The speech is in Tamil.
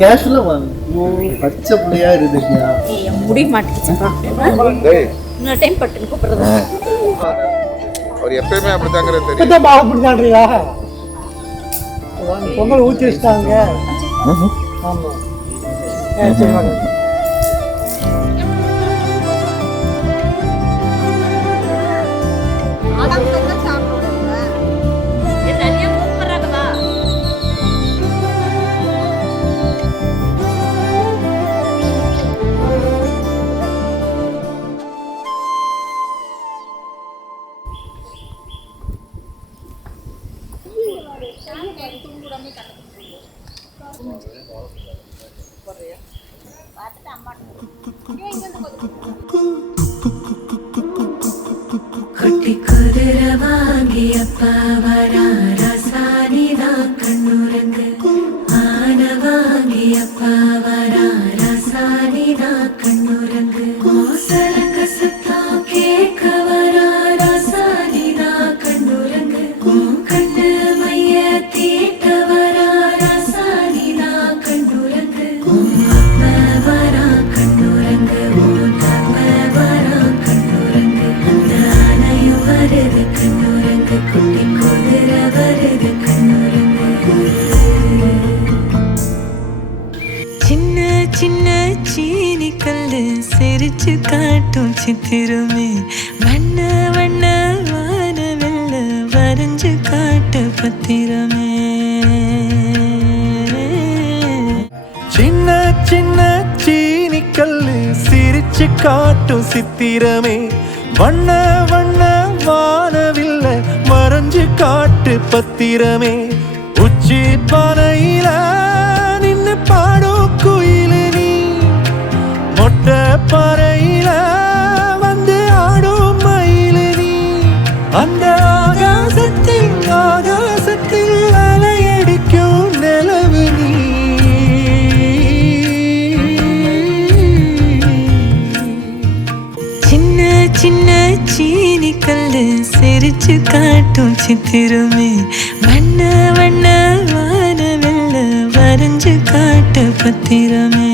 கேஷுவலா வாங்க. பச்சை புள்ளையா இருக்குதுயா. முடி மாட்டிக்கிச்சப்பா. இன்னொரு டைம் பட்டுன்னு கூப்பிடுறது. அவர் எப்பயுமே அப்படிதாங்கிறது தெரியும். இப்பதான் அப்படிதான்றியா? பொங்கல் ஊற்றி வச்சுட்டாங்க. ஆமா. சரி வாங்க. குட்டி குதிரை வாங்கி அப்பா வரா ரசானிதா கண்ணுரங்கு ஆன வாங்கி அப்பா வரா ரசானிதா கண்ணுரங்கு மோசலங்க சத்தம் கேட்க வரா ரசானிதா கண்ணுரங்கு கண்ணு மைய தீட்ட வரா ரசானிதா கண்ணுரங்கு அப்ப வரா கண்ணுரங்கு தப்ப வரா கண்ணுரங்கு நானையும் வருது கண்ணுரங்கு குட்டி குதிரை வருது கண்ணுரங்கு சின்ன சின்ன சீனி கல்லு சிரிச்சு காட்டும் சித்திரமே வண்ண வண்ண வான வெள்ள வரைஞ்சு காட்டு பத்திரமே சின்ன சின்ன சீனி கல்லு சிரிச்சு காட்டும் சித்திரமே வண்ண வண்ண வானவில்ல மறைஞ்சு காட்டு பத்திரமே உச்சி பானையில நின்னு பாடும் குயிலு நீ மொட்டை பாறையில வந்து ஆடும் மயிலு நீ அந்த ஆகாசத்தில் அலையடிக்கும் நிலவு நீ சின்ன சின்ன சீனி கல்லு சிரிச்சு காட்டும் சித்திரமே வண்ண வண்ண வான வெள்ள வரைஞ்சு காட்டு பத்திரமே